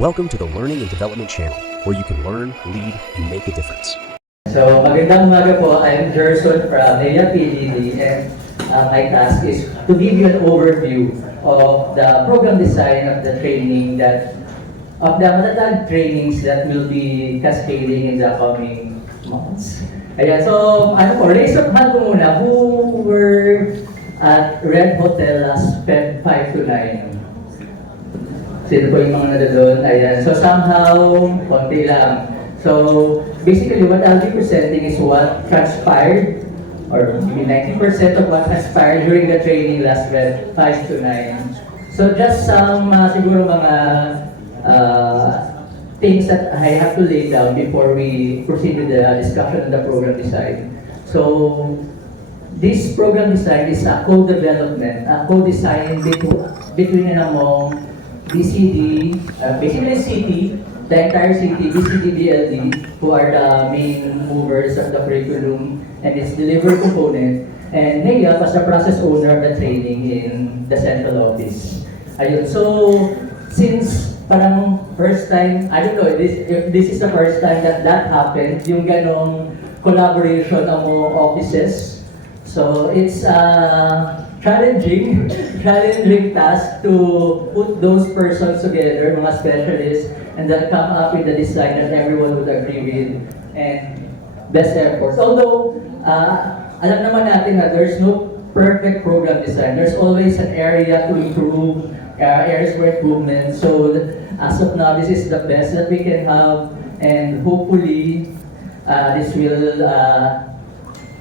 Welcome to the Learning and Development Channel, where you can learn, lead, and make a difference. So, magandang umaga po. I'm Gerson from PGD, and my task is to give you an overview of the program design of the training of the MATATAG trainings that will be cascading in the coming months. Ayan, so, raise of hand po muna, who were at Red Hotel last Feb 5 to 9? Sino po yung mga nandun? Ayan. So somehow, konti lang. So basically, what I'll be presenting is what transpired, or maybe 90% of what transpired during the training last Feb 5 to 9. So just some siguro mga things that I have to lay down before we proceed with the discussion of the program design. So this program design is a co-development, a co-design between and among BCD, basically city, the entire city, BCD, BLD, who are the main movers of the curriculum and its delivery component, and NAIAP as the process owner of the training in the central office. Ayun, so since parang first time, I don't know if this is the first time that happened, yung ganong collaboration among offices. So it's challenging task to put those persons together, mga specialists, and then come up with the design that everyone would agree with, and best efforts. Although, alam naman natin na there's no perfect program design. There's always an area to improve, areas for improvement. So as of now, this is the best that we can have, and hopefully, this will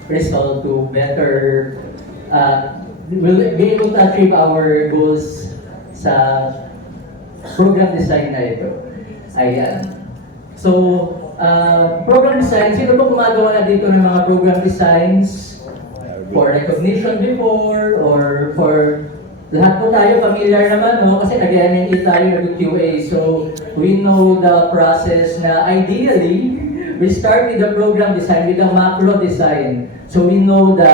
result to better we'll be able to achieve our goals sa program design na ito. Ayan. So, program design, sino po gumagawa na dito ng mga program designs for recognition before, or for lahat po tayo familiar naman, no? Kasi nag-NNE tayo nag-QA. So, we know the process na ideally, we start with the program design, with the macro design. So, we know the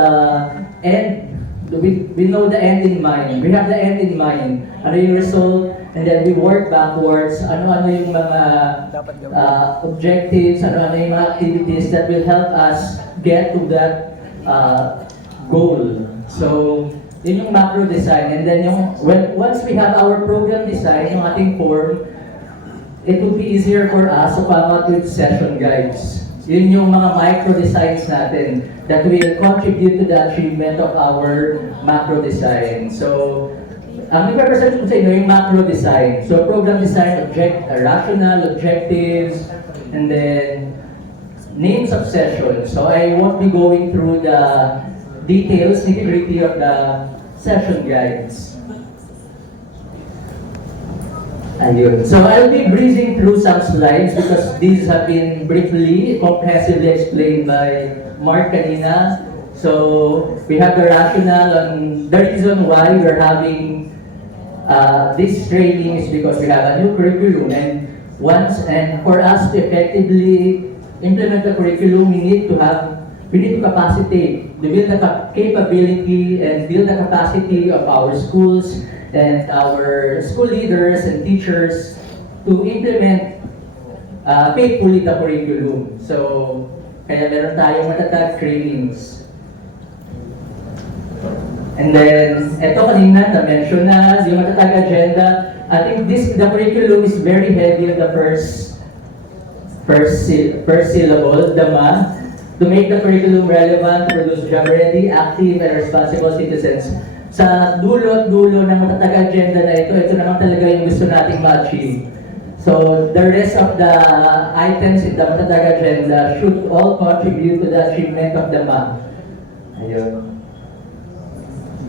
end. We know the end in mind. We have the end in mind. Ano yung result? And then we work backwards. Ano yung mga objectives, ano yung mga activities that will help us get to that goal. So, yun yung macro design. And then once we have our program design, yung ating form, it will be easier for us to come out with session guides. Yun yung mga micro designs natin that will contribute to the achievement of our macro design. So, ang i-represent ko sa inyo yung macro design. So, program design, rational objectives, and then names of sessions. So, I won't be going through the details, nitty-gritty of the session guides. Ayun. So I'll be breezing through some slides because these have been briefly, comprehensively explained by Mark kanina. So we have the rationale on the reason why we're having this training is because we have a new curriculum, and for us to effectively implement the curriculum, we need to capacitate, to build the capability and build the capacity of our schools and our school leaders and teachers to implement faithfully the curriculum. So, kaya meron tayong MATATAG trainings. And then, eto kanina na-mention na yung MATATAG agenda. I think the curriculum is very heavy on the first syllable, the MA, to make the curriculum relevant, produce job-ready, active, and responsible citizens. Sa dulo ng MATATAG agenda na ito naman talaga yung gusto nating ma-achieve. So, the rest of the items in the MATATAG agenda should all contribute to the achievement of the MA. Ayun.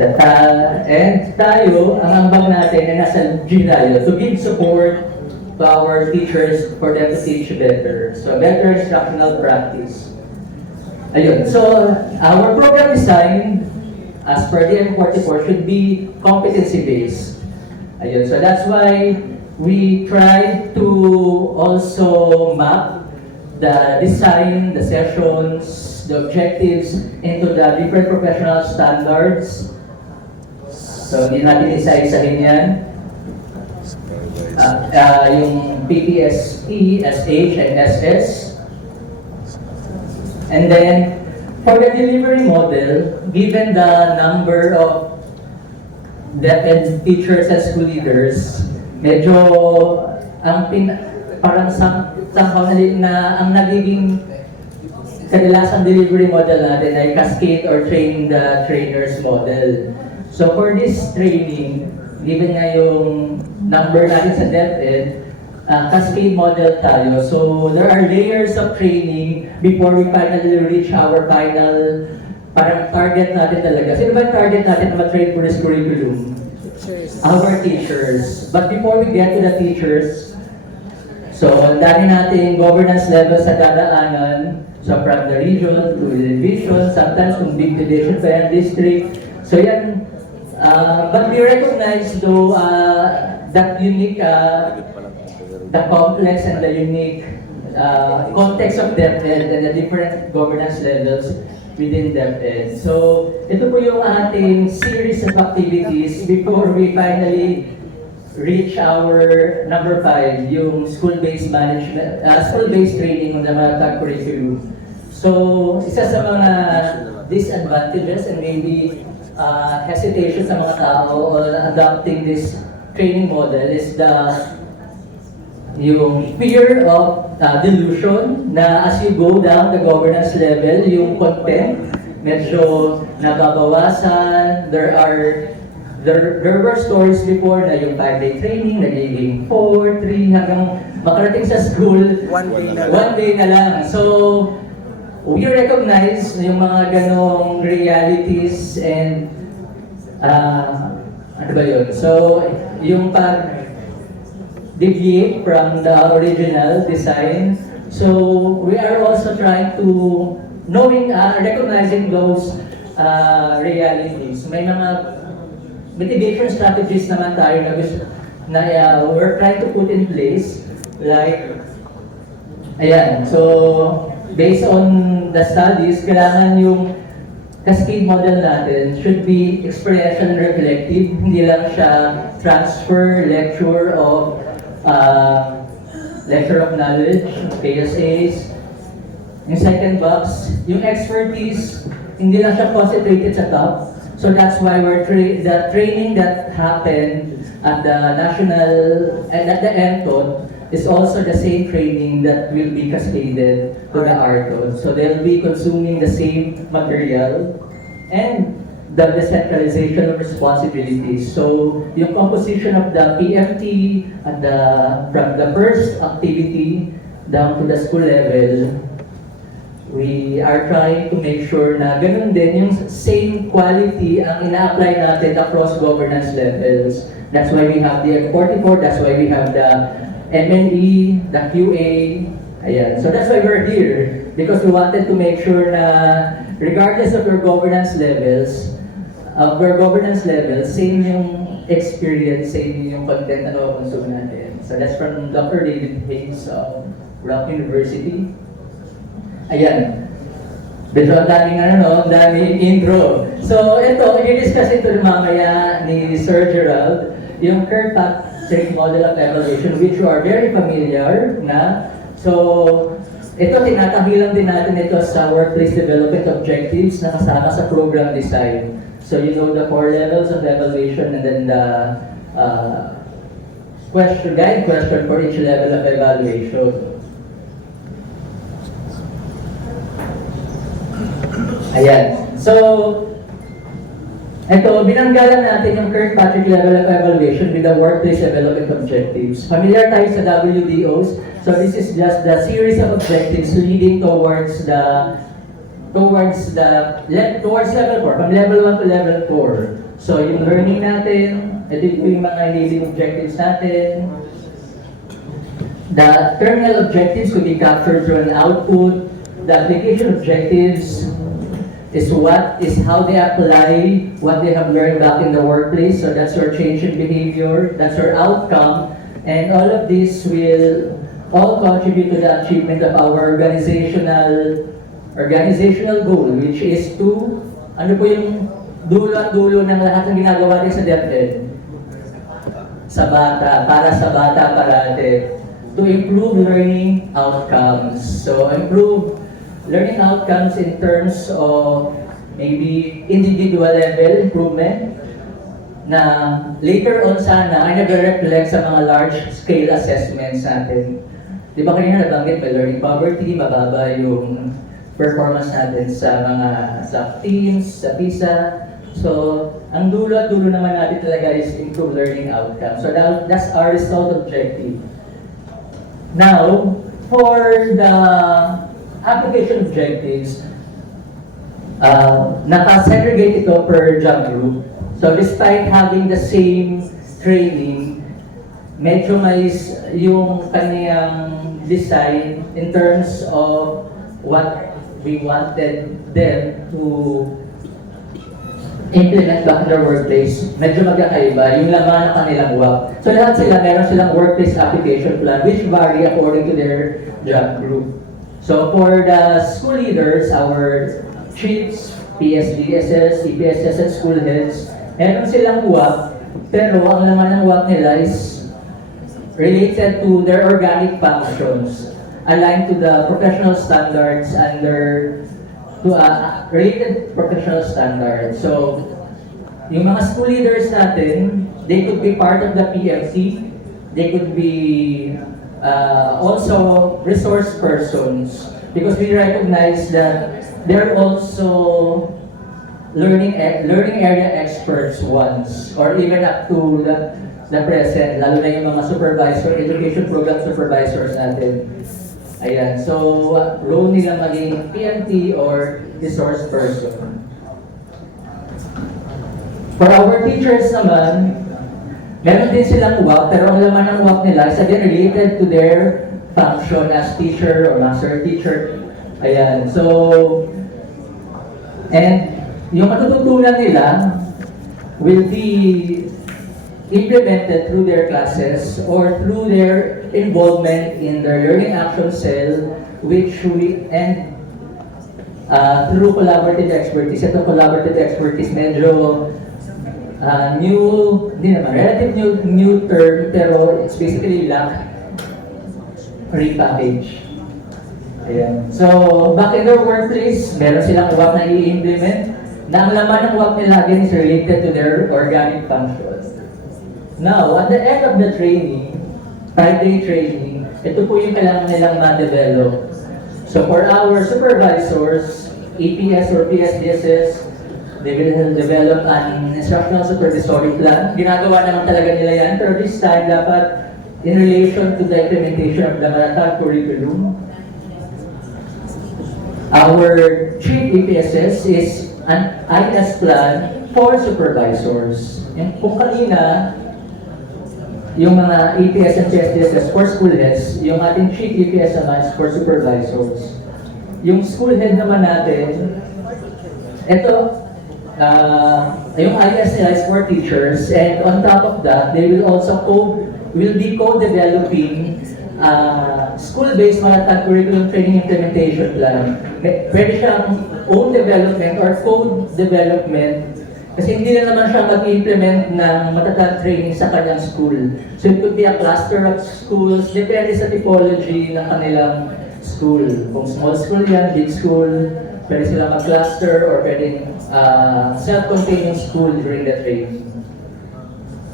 And tayo, ang ambag natin ay nasa G tayo, to give support to our teachers for them to teach better. So, better instructional practice. Ayun. So, our program design, as per the M44, should be competency-based. Ayun. So that's why we try to also map the design, the sessions, the objectives into the different professional standards. So hindi natin isa-isahin yan. yung PPSE, SH, and SS. And then, for the delivery model, given the number of DepEd teachers and school leaders, medyo parang somehow na ang nagiging kadalasang delivery model natin ay cascade or train the trainers model. So for this training, given nga yung number natin sa DepEd, cascade model tayo. So there are layers of training before we finally reach our final parang target natin talaga. Sino ba yung target natin na ma-train for this curriculum? Our teachers. But before we get to the teachers, so ang dami nating governance level sa dadaanan. So from the region to the division, sometimes kung big division pa yan, district. So yan, but we recognize though that unique the complex and the unique context of DepEd and the different governance levels within DepEd. So, ito po yung ating series of activities before we finally reach our number 5, yung school-based management, school-based training on the MATATAG curriculum. So, isa sa mga disadvantages and maybe hesitation sa mga tao on adopting this training model is yung fear of delusion na as you go down the governance level, yung content medyo nababawasan. There were stories before na yung 5-day training nagiging 4, 3 hanggang makarating sa school one day na lang. So we recognize yung mga ganong realities and ano ba yun? So yung deviate from the original design. So we are also trying to recognizing those realities. May mga mitigation strategies naman tayo na we're trying to put in place. Like, ayan. So based on the studies, kailangan yung cascade model natin should be experiential and reflective. Hindi lang siya transfer, lecture of knowledge, KSAs. Yung second box, yung expertise, hindi lang siya concentrated sa top. So that's why the training that happened at the national and at the MTOT is also the same training that will be cascaded to the RTOT. So they'll be consuming the same material and the decentralization of responsibilities. So, yung composition of the PMT at from the first activity down to the school level, we are trying to make sure na ganun din yung same quality ang ina-apply natin across governance levels. That's why we have the F44, that's why we have the MNE, the QA. Ayan. So that's why we're here, because we wanted to make sure na regardless of your governance levels, same yung experience, same yung content na nakonsume natin. So that's from Dr. David Hayes of Rock University. Ayan. Medyo ang daming intro. So ito, i-discuss ito mamaya ni Sir Gerald, yung Kirkpatrick model of evaluation, which you are very familiar na. So ito, tinatahilan din natin ito sa workplace development objectives na kasama sa program design. So you know the 4 levels of evaluation and then the guide question for each level of evaluation. Ayan. So, ito, binanggalan natin yung Kirkpatrick level of evaluation with the workplace development objectives. Familiar tayo sa WDOs. So this is just the series of objectives leading towards level 4, from level 1 to level 4. So yung learning natin, ito yung mga leading objectives natin. The terminal objectives could be captured through an output. The application objectives is how they apply what they have learned back in the workplace. So that's your change in behavior, that's your outcome, and all of this will all contribute to the achievement of our organizational goal, which is to, ano po yung dulo ng lahat ng ginagawa din sa DepEd? sa bata, para sa bata parate, to improve learning outcomes. So improve learning outcomes in terms of maybe individual level improvement na later on sana ay nagre-reflect sa mga large scale assessments natin. Di ba kanina nabanggit may learning poverty, mababa yung performance natin sa mga sa teams, sa PISA. So, ang dulo at dulo naman natin talaga is improve learning outcomes. So that's our result objective. Now, for the application objectives, naka-segregate ito per job group. So despite having the same training, medyo may yung kaniyang design in terms of what we wanted them to implement back in their workplace, medyo magkakaiba yung laman ng kanilang WAP. So lahat sila, meron silang workplace application plan which vary according to their job group. So for the school leaders, our chiefs, PSDSS, EPSS, and school heads, meron silang WAP, pero ang laman ng WAP nila is related to their organic functions, aligned to the professional standards under to related professional standards. So, yung mga school leaders natin, they could be part of the PFC, they could be also resource persons, because we recognize that they're also learning area experts once, or even up to the present, lalo na yung mga supervisor, education program supervisors natin. Ayan, so role nila maging PMT or resource person. For our teachers naman, meron din silang WAP, pero ang laman ng WAP nila is again related to their function as teacher or master teacher. Ayan, so, and yung matututunan nila will be implemented through their classes or through their involvement in their learning action cell, which we and through collaborative expertise. Ito collaborative expertise medyo relative new term, pero it's basically LAC repackage. Ayan. So, back in their workplace, meron silang WAP na i-implement na ang laman ng WAP nila again is related to their organic functions. Now, at the end of the training, 5-day training, ito po yung kailangan nilang ma-develop. So for our supervisors, APS or PSDSS, they will develop an instructional supervisory plan. Ginagawa naman talaga nila yan, pero this time dapat in relation to the implementation of the MATATAG curriculum. Our chief APSS is an IS plan for supervisors. Yung kung kanina, yung mga EPS and PSDSS for school heads, yung ating chief EPS naman is for supervisors. Yung school head naman natin, ito, yung IS nila is for teachers, and on top of that, they will also be co-developing school-based MATATAG curriculum training implementation plan. Pwede siyang own development or co-development. Kasi hindi na naman siya mag-implement ng MATATAG training sa kanyang school. So it could be a cluster of schools, depende sa typology ng kanilang school. Kung small school yan, big school, pwede sila mag-cluster or pwedeng self-contained school during the training.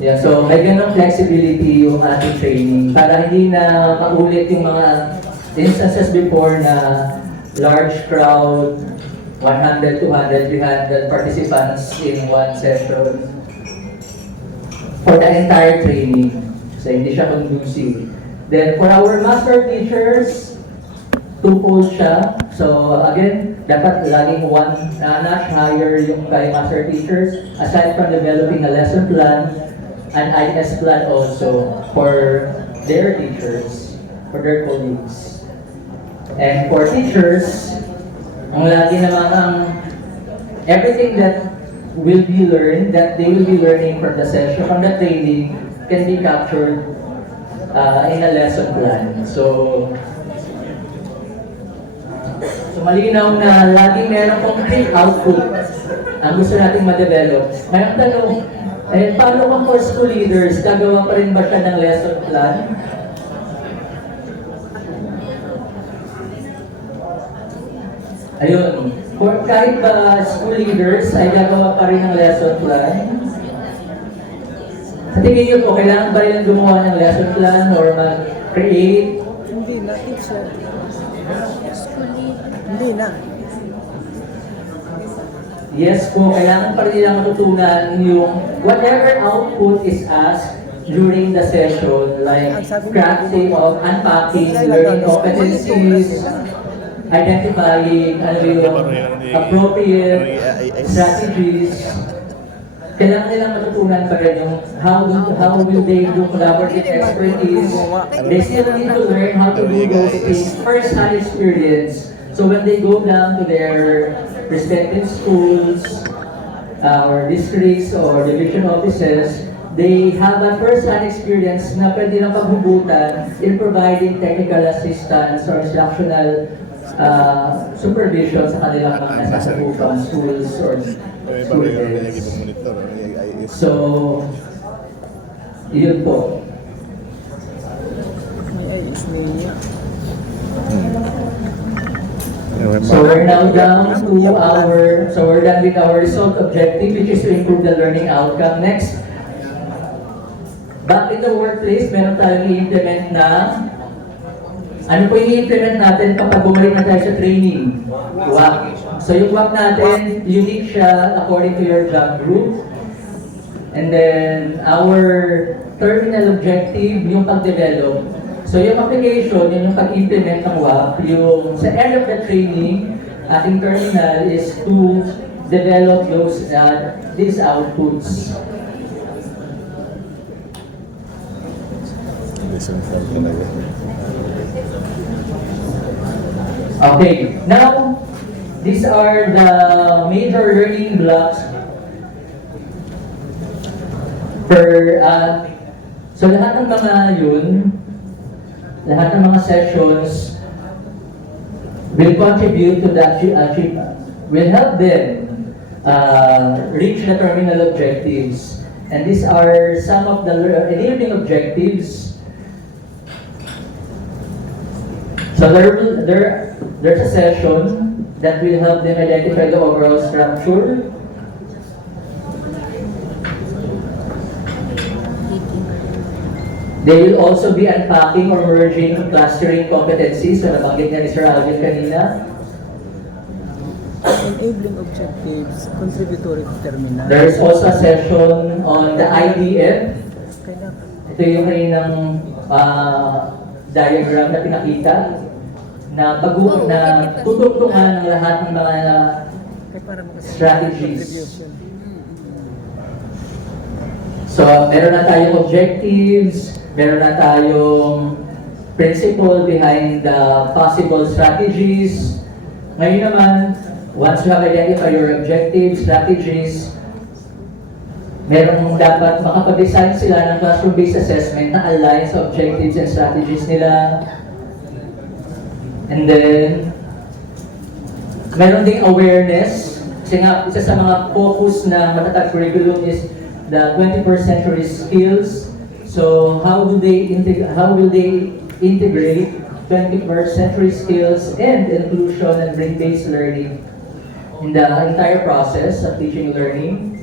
Yeah, so may ganong flexibility yung ating training para hindi na maulit yung mga instances before na large crowd, 100, 200, 300 participants in one session for the entire training. So hindi siya conducive. Then for our master teachers, twofold siya. So again, dapat laging one notch higher yung kay master teachers. Aside from developing a lesson plan, an IS plan also for their teachers, for their colleagues. And for teachers, ang lagi naman ang everything that will be learned, that they will be learning from the session, from the training, can be captured in a lesson plan. So malinaw na lagi meron concrete output ang gusto nating ma-develop. Ngayong tanong, And paano kung for school leaders, gagawa pa rin ba siya ng lesson plan? Ayun, kahit ba school leaders ay gagawa pa rin ng lesson plan? Sa tingin niyo po, kailangan ba rin gumawa ng lesson plan or mag-create? Hindi na, teacher. Hindi na. Yes po, kailangan pa rin nilang matutunan yung whatever output is asked during the session, like crafting of unpacking, learning competencies, identifying ano yung appropriate strategies. Kailangan nilang matutunan pa rin yung how will they do collaborative expertise. They still need to learn how to do those things first-hand experience. So when they go down to their respective schools or districts or division offices, they have a first-hand experience na pwede lang paghugutan in providing technical assistance or instructional supervision sa kanilang mga nasasabupang schools or students. So, yun po. So we're now down to we're done with our result objective, which is to improve the learning outcome. Next, back in the workplace, meron tayong i-implement na ano po yung i-implement natin kapag bumalik na tayo sa training? WAC. So yung WAC natin, unique siya according to your job group. And then our terminal objective, yung pag-develop. So yung application, yung pag-implement ng WAC, yung sa end of the training, ating terminal is to develop these outputs. Okay, now these are the major learning blocks so lahat ng mga lahat ng mga sessions will contribute to that will help them reach the terminal objectives. And these are some of the learning objectives. So there's a session that will help them identify the overall structure. They will also be unpacking or merging clustering competencies. So nabanggit niya ni Sir Alvin kanina. Enabling objectives, contributory terminal. There is also a session on the IDF. Ito yung kaninang diagram na pinakita na tutugtungan ng lahat ng mga strategies. So, meron na tayong objectives, meron na tayong principle behind the possible strategies. Ngayon naman, once you have identified your objectives, strategies, meron dapat makapag-design sila ng classroom-based assessment na align sa objectives and strategies nila. And then, meron ding awareness. Kasi nga, isa sa mga focus na matatag curriculum is the 21st century skills. So, how will they integrate 21st century skills and inclusion and brain-based learning in the entire process of teaching and learning?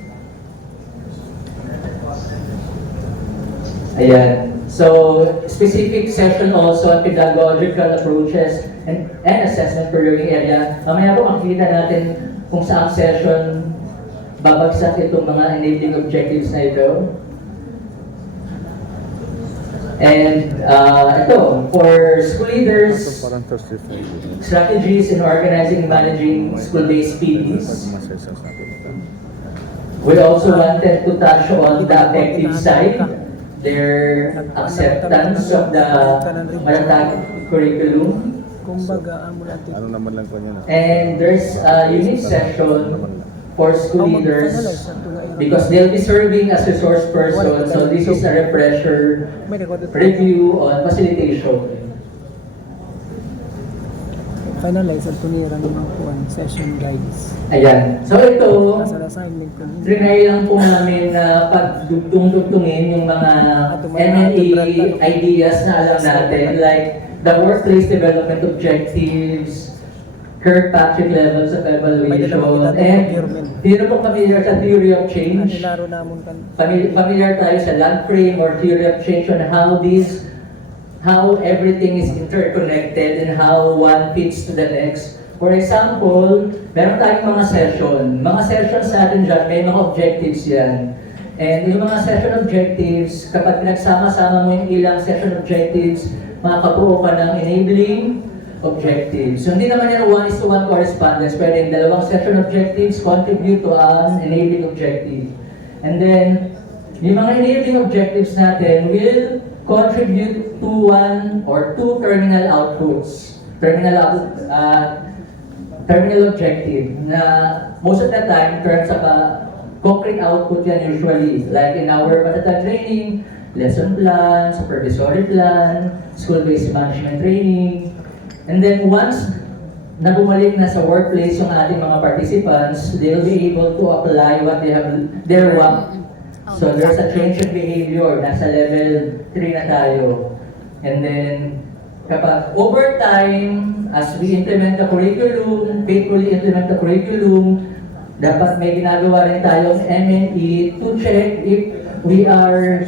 Ayan. So, specific session also on pedagogical approaches and assessment per learning area. Mamaya po makikita natin kung saang session babagsak itong mga enabling objectives na ito. And ito, for school leaders, strategies in organizing and managing school-based PDs. We also wanted to touch on the affective side, their acceptance of the MATATAG curriculum. And there's a unique session for school leaders because they'll be serving as resource person. So this is a refresher review on facilitation. finalize at tunirang ng kuwan session guides. Ayan. So ito, As an assignment ko. trinay lang po namin na pagdugtong-dugtungin yung mga MNE ideas na alam natin, like the workplace development objectives, Kirkpatrick levels of evaluation, and hindi po familiar sa theory of change. Nilaro namon kan. Familiar tayo sa land frame or theory of change on how everything is interconnected and how one fits to the next. For example, meron tayong mga session. Mga sessions natin dyan, may mga objectives yan. And yung mga session objectives, kapag pinagsama-sama mo yung ilang session objectives, makakabuo ka ng enabling objectives. So hindi naman yan 1:1 correspondence, pero yung dalawang session objectives contribute to an enabling objective. And then, yung mga enabling objectives natin will contribute to one or two terminal outputs. Terminal objective na most of the time terms of a concrete output yan usually. Like in our MATATAG training, lesson plan, supervisory plan, school-based management training. And then once na bumalik na sa workplace yung ating mga participants, they'll be able to apply what they have, their work. So there's a change in behavior, nasa level 3 na tayo. And then, kapag over time, as we implement the curriculum, faithfully implement the curriculum, dapat may ginagawa rin tayong MNE to check if we are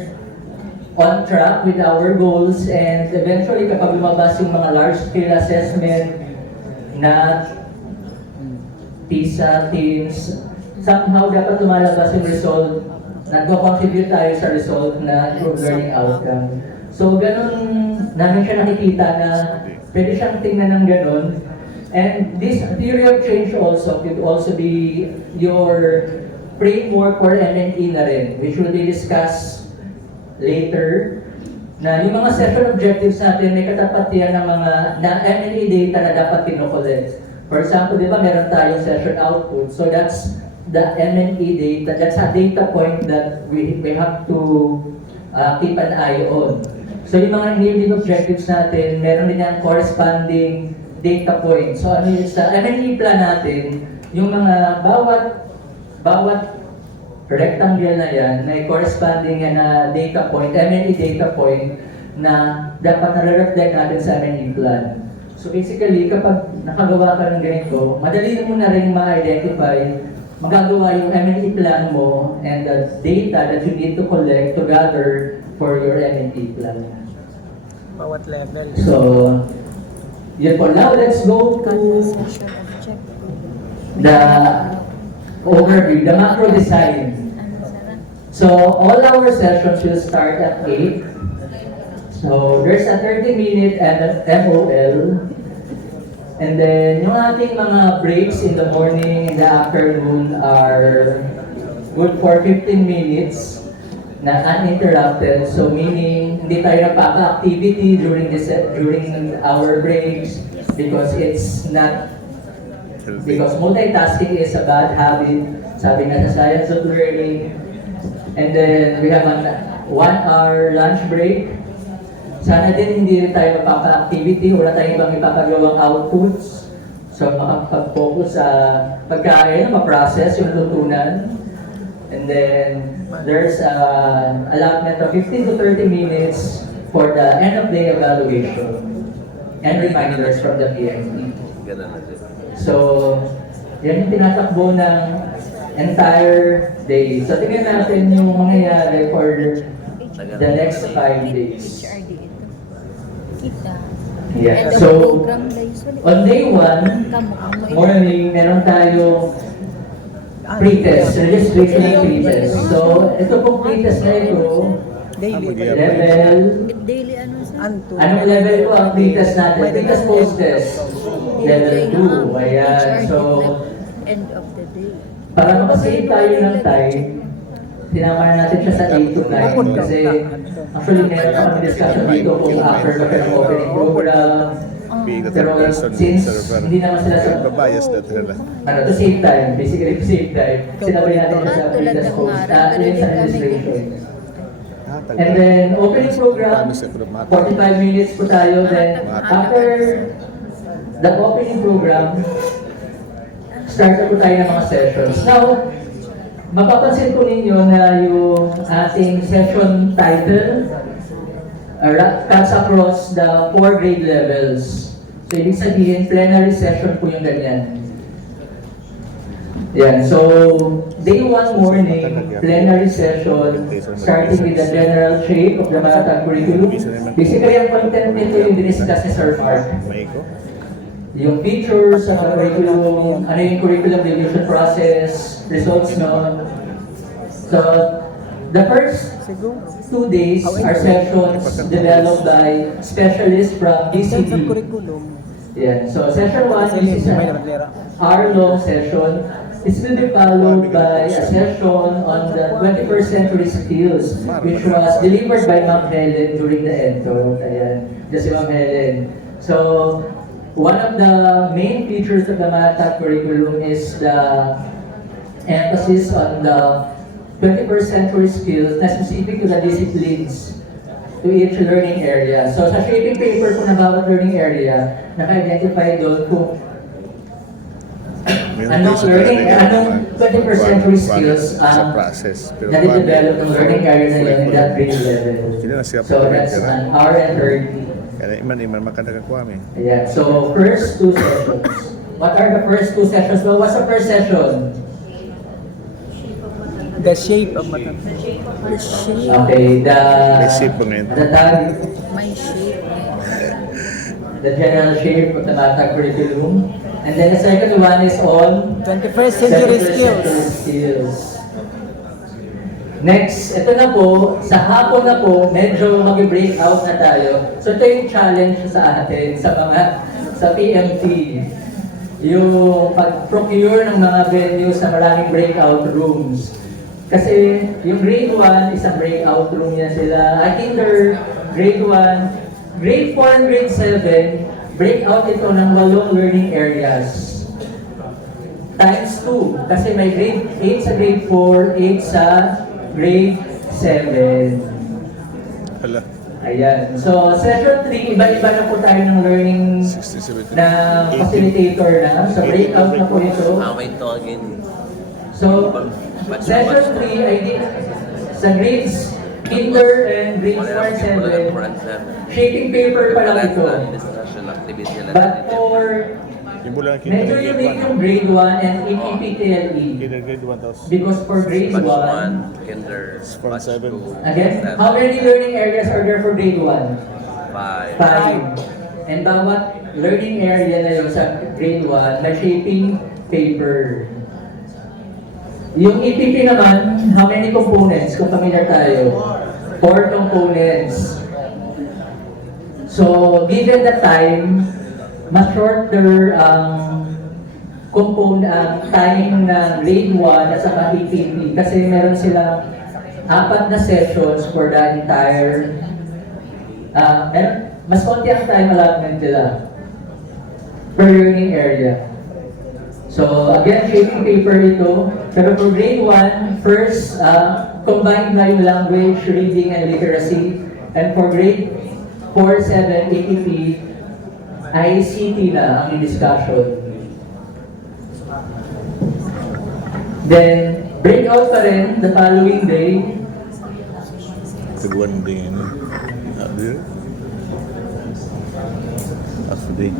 on track with our goals, and eventually kapag lumabas yung mga large-scale assessment na PISA, TIMSS, somehow dapat lumalabas yung result, nag-contribute tayo sa result na improved learning outcome. So ganun namin siya nakikita na pwede siyang tingnan ng ganun. And this theory of change also could also be your framework for MNE na rin, which will be discussed later, na yung mga session objectives natin may katapat yan ng mga MNE data na dapat kinokollect. For example, di ba meron tayong session output, so that's the MNE data, that's a data point that we have to keep an eye on. So yung mga enabling objectives natin, meron din yung corresponding data points. So ano yung sa MNE plan natin, yung mga bawat rectangle na yan, may corresponding yan na data point, MNE data point, na dapat nare-reflect natin sa MNE plan. So basically, kapag nakagawa ka ng ganito, madali mo na rin ma-identify, magagawa yung MNE plan mo and the data that you need to collect to gather for your MNE plan. Bawat level. So, yun po. Now, let's go to the overview, the macro design. So, all our sessions will start at 8. So, there's a 30-minute MOL. And then, yung ating mga breaks in the morning, in the afternoon are good for 15 minutes na uninterrupted. So, meaning, hindi tayo napaka-activity during our breaks because it's not, because multitasking is a bad habit, sabi nga sa Science of Learning. And then, we have a 1-hour lunch break. Sana din hindi tayo mapapa-activity, wala tayong ibang ipapagawang outputs. So, makapag-focus sa pagkain, ma-process yung natutunan. And then, there's an allotment of 15 to 30 minutes for the end-of-day evaluation and reminders from the PME. So, yan yung tinatakbo ng entire day. So, tingnan natin yung mangyayari for the next 5 days. Yeah. So, on day 1, morning, meron tayong pre-test, registration and pre-test. So, ito pong pre-test na ito, level, anong level po ang pre-test natin? Pre-test post-test, level 2. Ayan. So, end of the day. para makasave tayo ng time, sinama na natin siya sa 8 to 9 kasi actually meron ako ng discussion dito kung after ka ng opening program. Pero since hindi naman sila sa to save time, basically to save time, sinabay natin siya sa previous post, yun sa registration. And then opening program, 45 minutes po tayo, then after the opening program, start na po tayo ng mga sessions. Now, mapapansin po ninyo na yung ating session title cuts across the 4 grade levels. So, ibig sabihin, plenary session po yung ganyan. Yan. So, day 1 morning, plenary session, starting with the general shape of the MATATAG curriculum. Basically, ang content nito yung diniscuss ni Sir Mark. Yung features sa curriculum, ano yung curriculum revision process, results nun. So, the first 2 days are sessions developed by specialists from Sa DCD. curriculum, Yeah. So, session 1 is an hour-long session. This will be followed by a session on the 21st century skills, which was delivered by Ma'am Helen during the ENTO. Ayan, si Ma'am Helen. So, one of the main features of the MATATAG curriculum is the emphasis on the 21st century skills na specific to the disciplines to each learning area. So, sa shaping paper po na bawat learning area, naka-identify doon kung anong 21st century skills sa process. Pero na develop ng learning area na yun in that grade level. So that's an hour and 30. Kaya iman makadagakwami. Yeah. So first 2 sessions. What are the first 2 sessions? Well, what's the first session? the shape of MATATAG. The shape. Okay, May shape ba ngayon? the tag, My shape. the general shape of the MATATAG curriculum. And then the second one is on 21st century 21st skills. century skills. Next, ito na po, sa hapon na po, medyo mag-break out na tayo. So ito yung challenge sa atin, sa PMT. Yung pag-procure ng mga venues sa maraming breakout rooms. Kasi yung grade 1, isang breakout room yan sila. Kinder, grade 1, grade 4 and grade 7, breakout ito ng 8 learning areas. Times 2, kasi may grade 8 sa grade 4, 8 sa grade 7. Hala, Ayan. So, session 3, iba-iba na po tayo ng learning 67. na facilitator na. So, breakout na po ito. Wait to again. So, session 3, I did sa grades Kinder and grades 4 and 7, shaping paper pa lang ito. Discussion activity lang. But for Yung bulan medyo unique yung grade 1 and in EPTLE. grade 1,000. Because for grade 1, Kinder, From 7. again, how many learning areas are there for grade 1? 5. 5. And bawat learning area na yun sa grade 1, may shaping paper. Yung EPP naman, how many components? Kung familiar tayo. 4 components. So, given the time, mas shorter ang time na grade 1 at saka EPP kasi meron silang 4 na sessions for the entire mas konti ang time allotment nila per learning area. So again, shaping paper ito. Pero for grade 1, first combined na yung language, reading, and literacy. And for grade 4, 7, APP, ICT na ang discussion. Then, breakout pa rin the following day. Tiguan din. After day.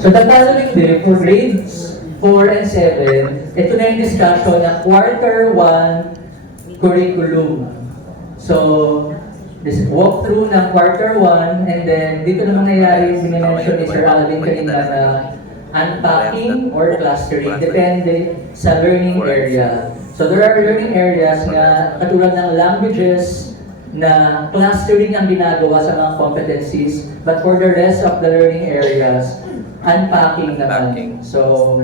So the following day, for grades 4 and 7, ito na yung discussion ng quarter 1 curriculum. So, this walkthrough ng quarter 1, and then dito naman nangyayari yung binimension ni Sir Alvin kanina na unpacking or clustering, depende sa learning area. So there are learning areas na katulad ng languages na clustering ang ginagawa sa mga competencies, but for the rest of the learning areas, unpacking naman. So,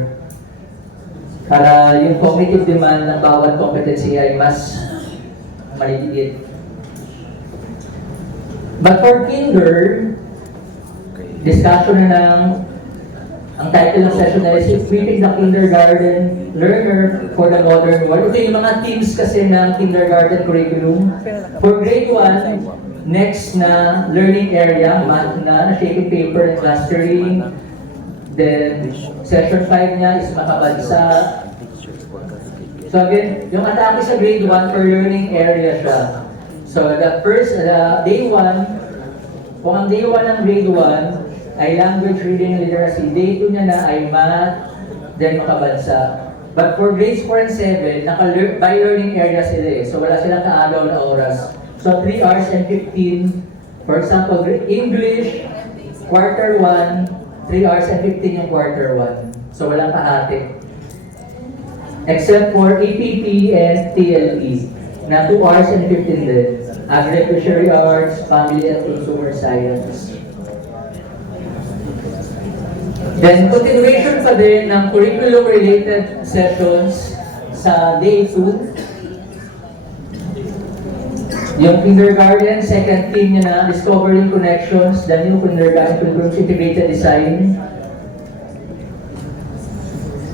para yung cognitive demand ng bawat competency ay mas maliliit. But for Kinder, discussion na ng Ang title ng session na is Equipping the Kindergarten Learner for the Modern World. Ito yung mga themes kasi ng kindergarten curriculum. For grade 1, next na learning area, math na, shaping paper and clustering. Then, session 5 niya is makabansa. So again, yung atake sa grade 1 for learning area siya. So the first, day 1, kung ang day 1 ng grade 1, ay language, reading, and literacy. Day 2 niya na ay math, then makabansa. But for grades 4 and 7, by learning area sila eh. So wala silang kaagaw na oras. So 3 hours and 15. For example, English, quarter 1, 3 hours and 15 yung quarter 1. So walang kahati. Except for EPP and TLE, na 2 hours and 15 din. Agri-fishery arts, family and consumer science. Then, continuation pa din ng curriculum-related sessions sa day 2. Yung kindergarten, second theme niya na, Discovering Connections, the new kindergarten curriculum integrated design.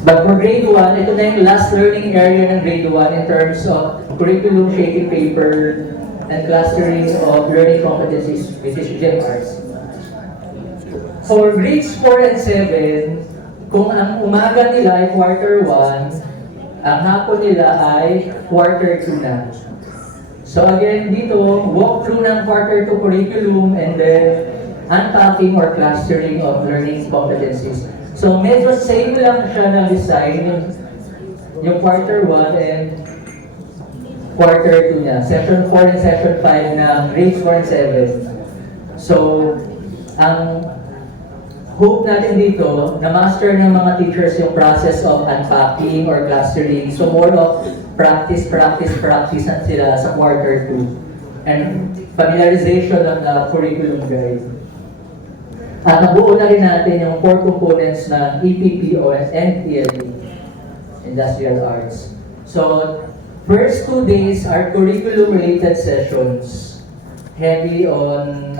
But for grade 1, ito na yung last learning area ng grade 1 in terms of curriculum shaping paper and clustering of learning competencies, which is GMRs. For grades 4 and 7, kung ang umaga nila ay quarter 1, ang hapon nila ay quarter 2 na. So again, dito, walk through ng quarter 2 curriculum and then unpacking or clustering of learning competencies. So medyo same lang siya ng design, yung quarter 1 and quarter 2 niya. Session 4 and session 5 ng grades 4 and 7. So, ang hope natin dito, na-master ng mga teachers yung process of unpacking or clustering. So more of practice na sila sa quarter 2. And familiarization ng curriculum guide. At nabuo na rin natin yung 4 components ng EPP, OS, and TLE, Industrial Arts. So, first 2 days are curriculum-related sessions. Heavy on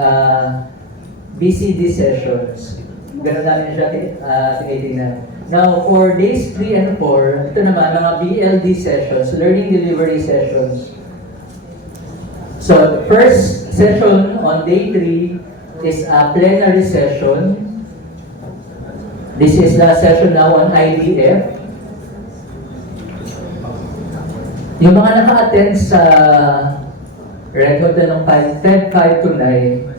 BCD sessions. Ganun namin siya tinitingnan. Now, for days 3 and 4, ito naman, mga BLD sessions, Learning Delivery sessions. So, first session on day 3 is a plenary session. This is the session now on IDF. Yung mga naka-attend sa Red Hotel ng Feb 5 to 9,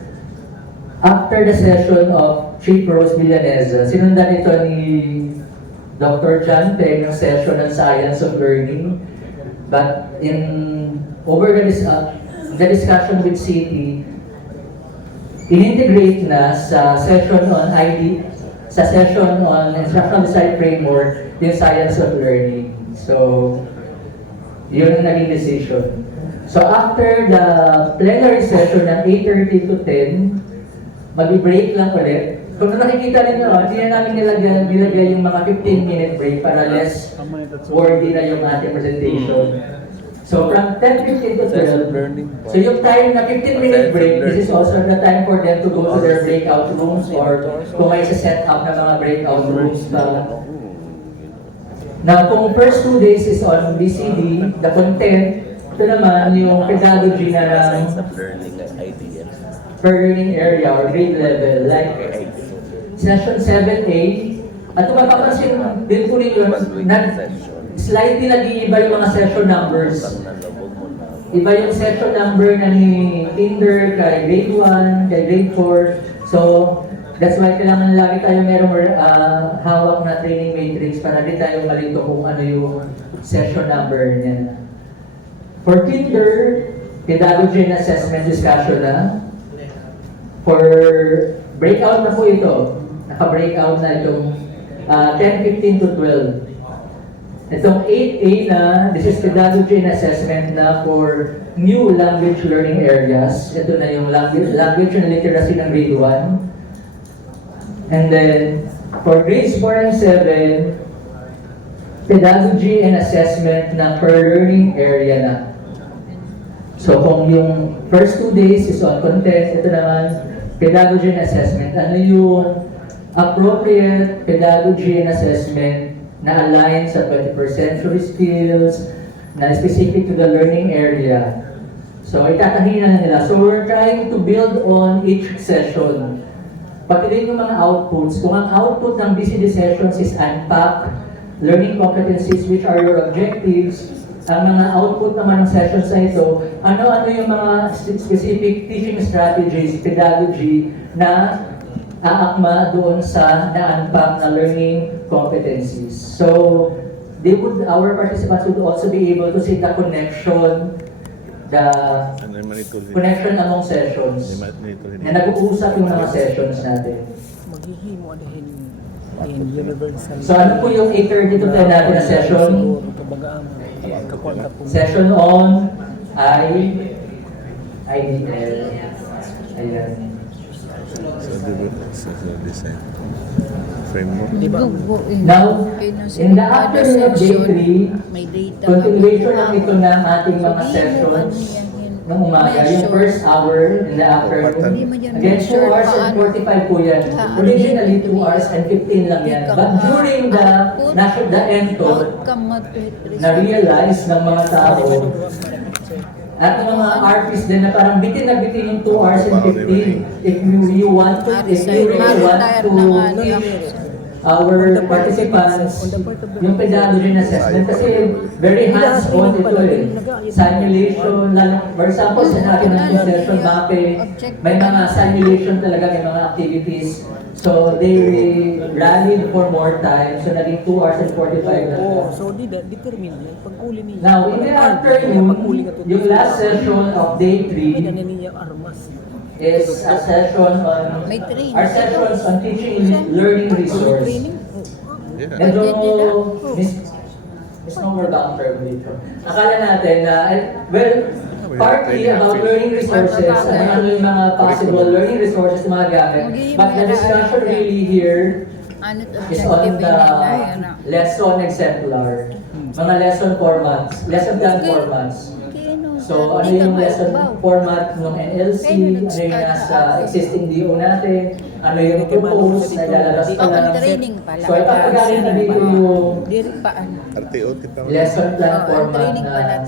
after the session of Chief Rose Villaneza, sinundan ito ni Dr. John Peng ng session ng Science of Learning. But over the discussion with CT, in-integrate na sa session on Instructional Design Framework, yung Science of Learning. So, yun ang naging decision. So, after the plenary session ng 8:30 to 10, mag-break lang ulit. Kung nakikita rin nyo, hindi na namin nilagay yung mga 15-minute break para less wordy na yung ating presentation. So from 10:15 to 12, so yung time na 15-minute break, this is also the time for them to go to their breakout rooms or kung may set up na mga breakout rooms pa. Now, kung first 2 days is on BCD, the content, ito naman yung pedagogy na ng per learning area or grade level, like session 7A. At kung mapapansin din po ninyo, slightly nag-iiba yung mga session numbers. Iba yung session number na ni Kinder, kay grade 1, kay grade 4. So, that's why kailangan lagi tayo merong hawak na training matrix para di tayo malito kung ano yung session number niya. For Kinder, pedagogy and assessment discussion na. For breakout na po ito, naka-breakout na itong 10:15 to 12. Itong 8A na, this is pedagogy and assessment na for new language learning areas. Ito na yung language and literacy ng grade 1. And then, for grades 4 and 7, pedagogy and assessment na per learning area na. So kung yung first 2 days is on content, ito naman, pedagogy and assessment, ano yung appropriate pedagogy and assessment na align sa 21st century skills, na specific to the learning area. So, itatahin na nila. So, we're trying to build on each session. Pati din yung mga outputs. Kung ang output ng BCD sessions is unpack, learning competencies, which are your objectives, ang mga output naman ng sessions na ito, ano-ano yung mga specific teaching strategies, pedagogy na aakma doon sa na-unpack na learning competencies. So, our participants would also be able to see the connection among sessions na nag-uusap yung mga sessions natin. Maghihimo dahil in universal. So ano po yung 8:30 to 10 natin na session? Session on IDL. Ayan. So design framework. Now, in the afternoon of day 3, continuation lang ito ng ating mga sessions ng umaga, yung first hour in the afternoon. Again, 2 hours and 45 po yan. Originally, 2 hours and 15 lang yan. But during the DTOT, na-realize ng mga tao at ng mga artists din na parang bitin na bitin yung 2 hours and 15. If you really want to our participants, yung pedagogy assessment, kasi very hands-on ito eh. Simulation, for example, sa natin ng session, may mga simulation talaga, may mga activities. So, they rallied for more time. So, naging 2 hours and 45 na. So, determine yan. Pag-uli niya. Now, in the afternoon, yung last session of day 3, is a session on our sessions on teaching learning resource. Medyo misnomer ba ang term dito? Akala natin na, partly about learning resources, ano yung mga possible learning resources na mga gamit, but the discussion really here is on the lesson exemplar, mga lesson formats, lesson plan formats. So, ano yung lesson format ng NLC, ano yung nasa existing DO natin, ano yung propose na ilalabas pa lang. So, ipapagaling na dito yung lesson plan format na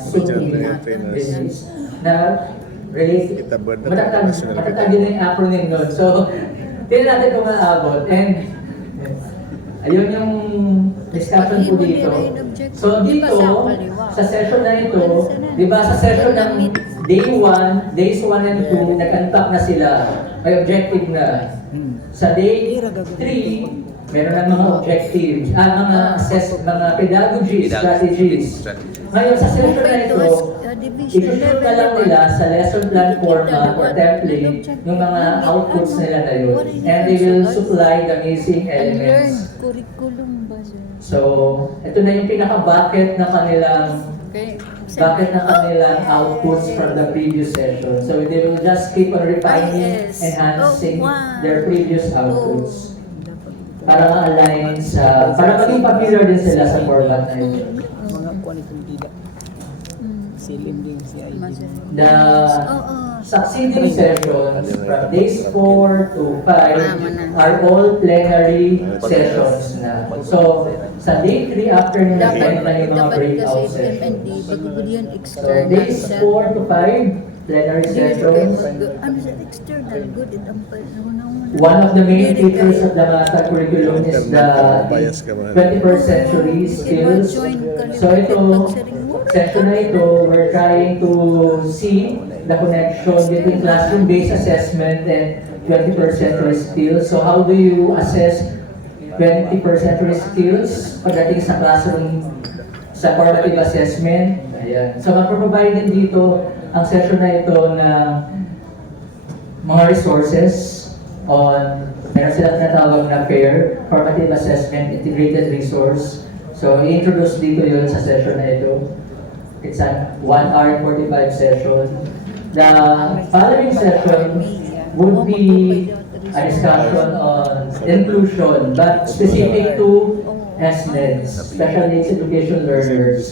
release na release. Matatagin na yung acronym nun. So, tingnan natin kung maabot. And, ayun yung discussion po dito. So dito, sa session na ito, di ba sa session ng days 1 and 2, nag-unpack na sila. May objective na. Sa day 3, meron ng mga objectives, mga pedagogy strategies. Ngayon, sa session na ito, i-shoot na lang nila sa lesson plan format or template yung mga outputs nila na yun. And they will supply the missing elements. So, ito na yung pinaka-bucket na kanilang outputs from the previous session. So, they will just keep on refining, enhancing their previous outputs. Para ma-align para maging familiar din sila sa format na yun. Mga quality data. Silim din si ID. The succeeding sessions from days 4 to 5 are all plenary sessions na. So, sa day 3 afternoon natin na yung mga breakout sessions. So, days 4 to 5, plenary sessions. One of the main features of the MATATAG curriculum is the 21st century skills. So ito, session na ito, we're trying to see the connection between classroom-based assessment and 21st century skills. So how do you assess 21st century skills pagdating sa classroom, sa formative assessment? Ayan. So magpaprovide din dito ang session na ito ng mga resources meron silang tinatawag na FAIR, Formative Assessment Integrated Resource. So, i-introduce dito yun sa session na ito. It's a 1 hour 45 session. The following session would be a discussion on inclusion, but specific to SNEDs, Special Needs Education Learners.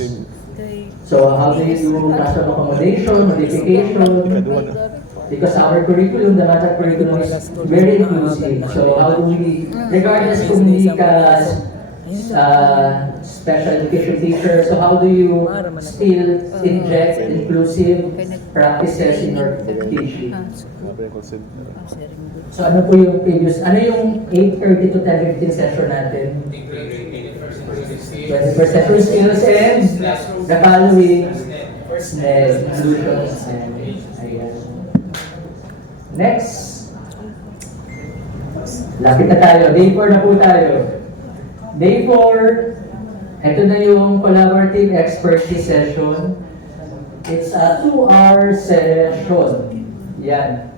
So, how do you do classroom accommodation, modification, Because our curriculum, the MATATAG curriculum is very inclusive. So how do we, regardless kung hindi ka special education teacher, so how do you still inject inclusive practices in your teaching? So ano po yung previous, ano yung 8:30 to 10:15 session natin? 20% for skills and the following solutions. Ayan. Next. Lapit na tayo. Day 4 na po tayo. Day 4, ito na yung collaborative expertise session. It's a 2-hour session. Yan.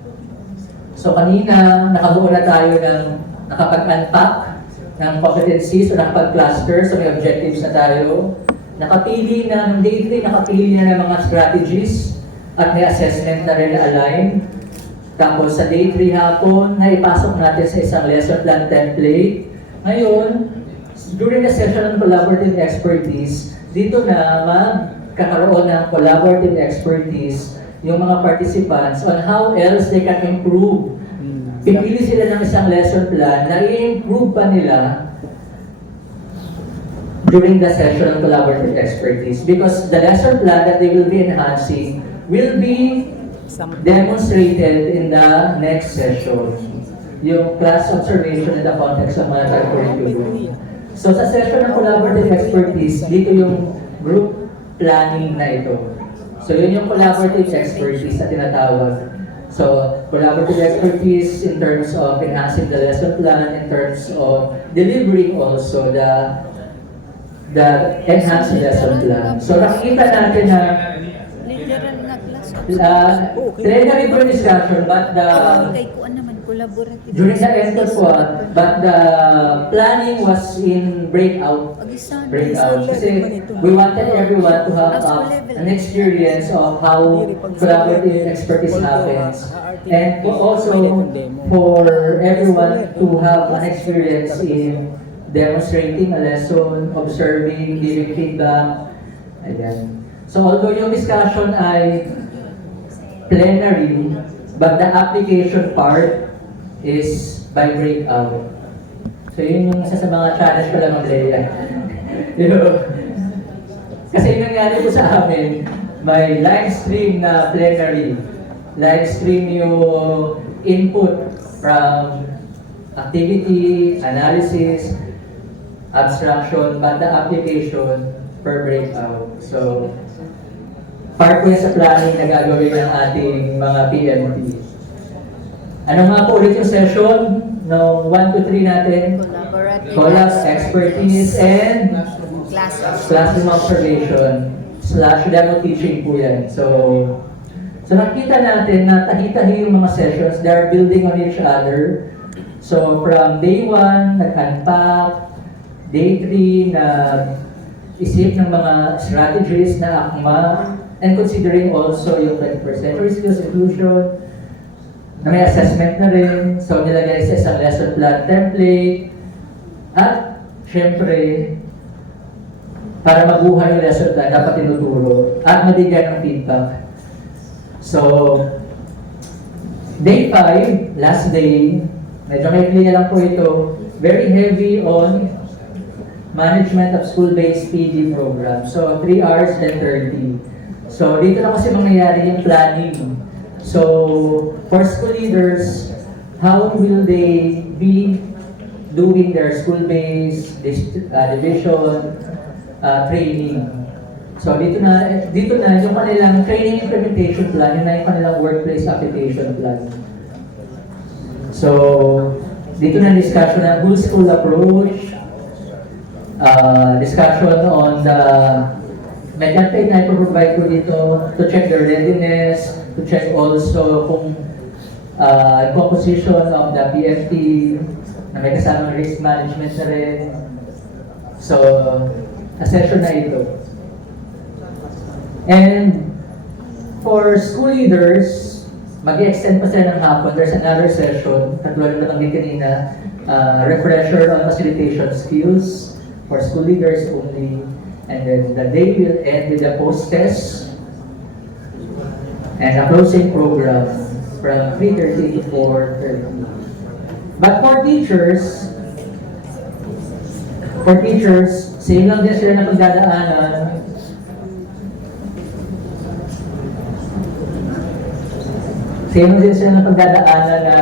So kanina, nakabuo na tayo ng nakapag-unpack ng competencies o nakapag-cluster. So may objectives na tayo. Nakapili na ng day 3, nakapili na ng mga strategies at may assessment na rin na-align. Tapos sa day 3 hapon, naipasok natin sa isang lesson plan template. Ngayon, during the session ng collaborative expertise, dito na magkakaroon ng collaborative expertise yung mga participants on how else they can improve. Pipili sila ng isang lesson plan na i-improve pa nila during the session of collaborative expertise, because the lesson plan that they will be enhancing will be demonstrated in the next session. Yung class observation in the context of MATATAG curriculum. So sa session ng collaborative expertise, dito yung group planning na ito. So yun yung collaborative expertise na tinatawag. So collaborative expertise in terms of enhancing the lesson plan, in terms of delivering also the enhanced lesson plan. So nakikita natin na Literal na class. plenary for discussion, but Kay kuan naman, collaborative. during the end of but the planning was in breakout. Kasi we wanted everyone to have an experience of how collaborative expertise happens. And also for everyone to have an experience in demonstrating a lesson, observing, giving feedback. Ayan. So although yung discussion ay plenary, but the application part is by breakout. So yun yung isa sa mga challenge ko lang ng Leia. Kasi yung nangyari po sa amin, may live stream na plenary. Live stream yung input from activity, analysis, abstraction, but the application per breakout. So, part ko yan sa planning na gagawin ng ating mga PMT. Ano nga po ulit yung session? No, 1 to 3 natin? Collab, expertise, and classroom observation / demo teaching po yan. So nakita natin na tahi-tahi yung mga sessions, they are building on each other. So from day 1, nag-unpack, day 3, nag-isip ng mga strategies na akma, and considering also yung 21st century skills inclusion, na may assessment na rin. So nilagay sa isang lesson plan template, at syempre, para mabuhay yung lesson plan, dapat tinuturo at mabigyan ng feedback. So, day 5, last day, medyo may clear lang po ito, very heavy on management of school-based PD program. So, 3 hours and 30. So, dito na kasi mangyayari yung planning. So, for school leaders, how will they be doing their school-based division training? So dito na yung kanilang training implementation plan, yun na yung kanilang workplace application plan. So dito na discussion ng whole school approach, discussion on the template na ipoprovide ko dito to check their readiness, to check also kung composition of the PFT, na may kasamang risk management na rin. So, a session na ito. And for school leaders, mag-extend pa sila ng hapon. There's another session, katulad na nabanggit kanina, refresher on facilitation skills for school leaders only. And then the day will end with the post-test and a closing program. from 3:30 to 4:30. But for teachers, same lang din sila na pagdadaanan. Same lang din sila na pagdadaanan na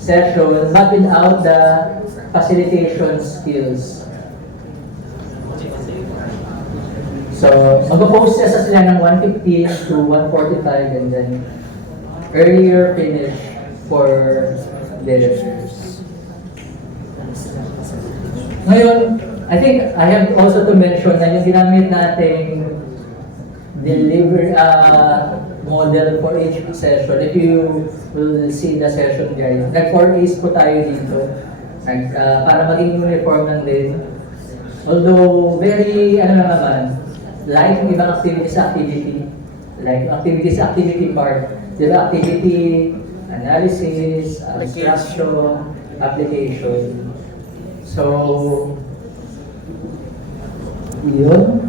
session, but without the facilitation skills. So, mag-post sila ng 1:15 to 1:45 and then earlier finish for lectures. Ngayon, I think I have also to mention na yung ginamit nating delivery model for each session. If you will see the session guide, nag-4A's po tayo dito para maging uniform lang din. Although very, like yung ibang activity, like activity part, diba, activity, analysis, abstraction, application. So, yun.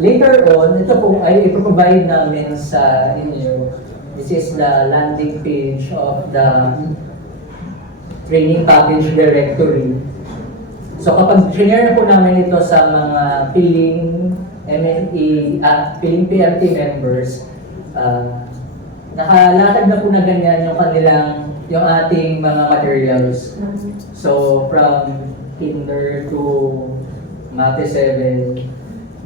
Later on, ito po ay iproprovide namin sa inyo. This is the landing page of the training package directory. So kapag share na po namin ito sa mga piling MNE at piling PMT members, nakalatag na po na ganyan yung ating mga materials. So from kinder to Mate 7,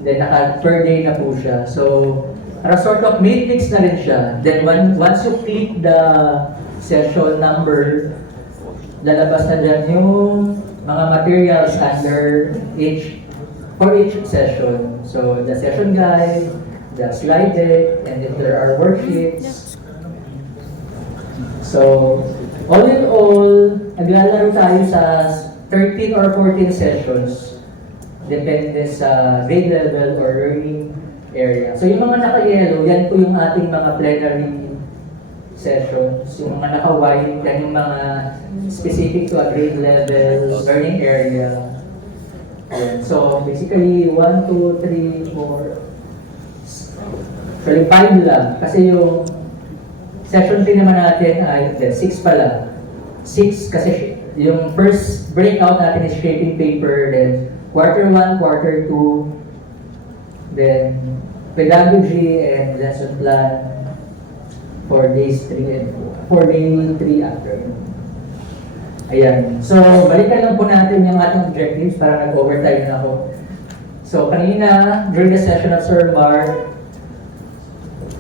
then per day na po siya. So para sort of matrix na rin siya. Then once you click the session number, lalabas na dyan yung mga materials under for each session. So the session guide, the slide deck, and if there are worksheets. So all in all, naglalaro tayo sa 13 or 14 sessions. Depende sa grade level or learning area. So yung mga naka-yellow, yan po yung ating mga plenary sessions. Yung mga naka-white, yan yung mga specific to a grade level, learning area. Ayan. So basically, 1, 2, 3, 4, actually 5 lang. Kasi yung session 3 naman natin ay 6 pala. 6 kasi yung first breakout natin is shaping paper, then quarter 1, quarter 2, then pedagogy and lesson plan for days 3 and 4. For day 3 after. Ayan. So, balikan lang po natin yung ating objectives para nag-overtime na ako. So, kanina, during the session of Sir Mark,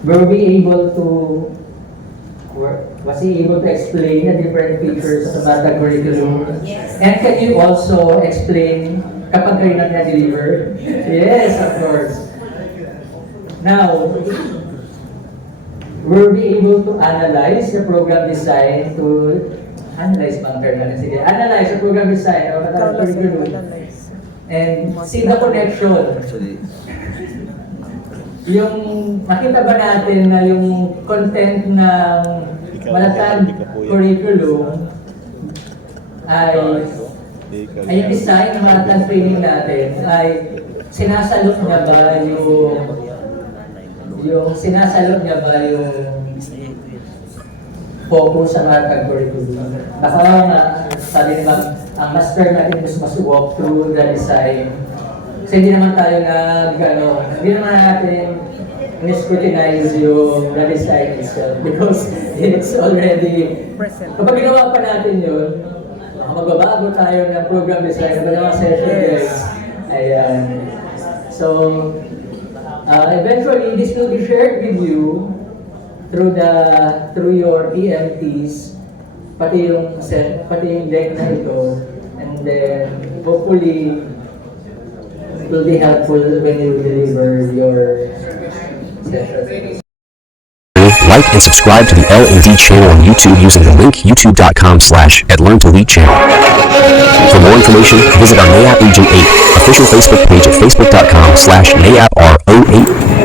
was he able to explain the different features of the MATATAG curriculum? Yes. And can you also explain kapag kayo na-deliver? Yes, of course. Now, were we able to analyze the program design analyze the program design of the curriculum and see the connection. Actually, Yung makita ba natin na yung content ng MATATAG curriculum ay yung design ng MATATAG training natin ay sinasalot niya ba yung focus sa MATATAG curriculum. Baka nga, sabi naman, ang master natin mas walk through the design. Kasi hindi naman tayo hindi naman natin scrutinize yung the design itself because it's already present. Kapag ginawa pa natin yun, magbabago tayo ng program design ng mga session guys. Ayan. So, eventually, this will be shared with you through your PMTs, pati yung deck na ito, and then hopefully it will be helpful when you deliver your session. Like and subscribe to the L&D channel on YouTube using the link youtube.com/@learn2lead channel. For more information, visit our NAAP Agent 8 official Facebook page at facebook.com/NAAPRO8.